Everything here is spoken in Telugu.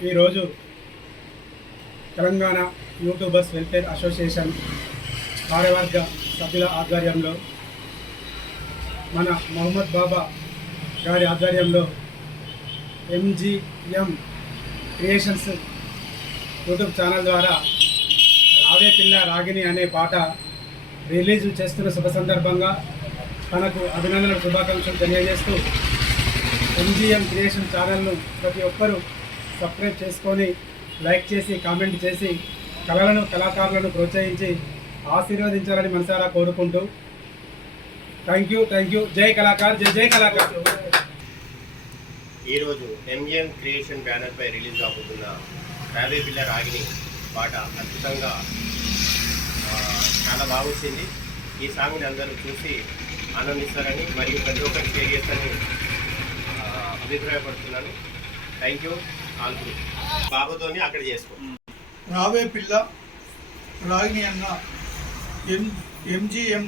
ఈరోజు తెలంగాణ యూట్యూబర్స్ వెల్ఫేర్ అసోసియేషన్ కార్యవర్గ సభ్యుల ఆధ్వర్యంలో మన మహమ్మద్ బాబా గారి ఆధ్వర్యంలో ఎంజిఎం క్రియేషన్స్ యూట్యూబ్ ఛానల్ ద్వారా రావే పిల్ల రాగిని అనే పాట రిలీజ్ చేస్తున్న శుభ సందర్భంగా తనకు అభినందన శుభాకాంక్షలు తెలియజేస్తూ ఎంజిఎం క్రియేషన్ ఛానల్ను ప్రతి ఒక్కరూ సబ్స్క్రైబ్ చేసుకొని లైక్ చేసి కామెంట్ చేసి కళలను కళాకారులను ప్రోత్సహించి ఆశీర్వదించాలని మనసారా కోరుకుంటూ. థ్యాంక్ యూ థ్యాంక్ యూ జై కళాకార్ జై జై కళాకార్. ఈరోజు ఎంజిఎం క్రియేషన్ బ్యానర్పై రిలీజ్ కాబోతున్న రావే పిల్ల రాగిని పాట అద్భుతంగా చాలా బాగొచ్చింది ఈ సాంగ్ని అందరూ చూసి ఆనందిస్తారని మరియు ప్రతి ఒక్కరు షేర్ చేస్తారని అభిప్రాయపడుతున్నాను. Thank you. ఆల్ బాబుతోని అక్కడ చేసుకో. రావే పిల్ల రాగిని అన్న ఎం ఎంజిఎం